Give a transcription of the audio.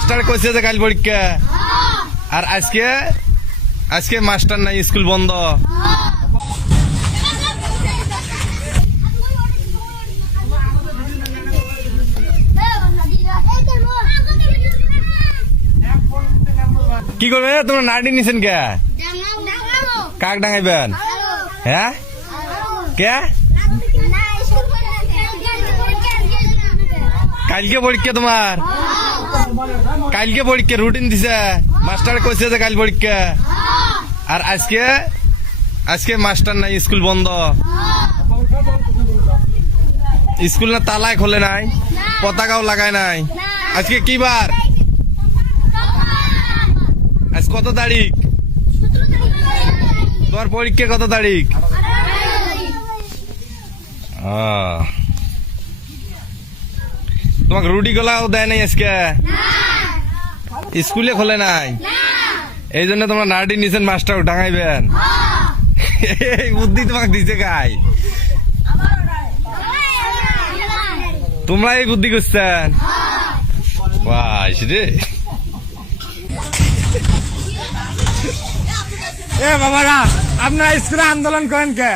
Master কইছে যে কাল পরীক্ষা আর আজকে আজকে মাস্টার নাই, স্কুল বন্ধ। কি করবে তোমরা নাড়ি নিছেন কে? কাক ডাঙাইবেন? হ্যাঁ কে? কালকে পরীক্ষা তোমার? কালকে পরীক্ষা রুটিন দিছে, মাস্টার কইছে যে কাল পরীক্ষা আর আজকে আজকে মাস্টার নাই, স্কুল বন্ধ। স্কুল না তালায় খোলে নাই, পতাকাও লাগায় নাই। আজকে কি বার? আজ কত তারিখ? তোমার পরীক্ষা কত তারিখ? তোমাকে রুটি গোলাও দেয় নাই আজকে? স্কুলে খোলে নাই, এই জন্য তোমরা নার্টি নিছেন মাস্টার ডাঙাইবেন। এই বুদ্ধি তোমাকে দিছে গাই, তোমরা এই বুদ্ধি করছেন? রে এ বাবারা, আপনারা স্কুলে আন্দোলন করেন কে?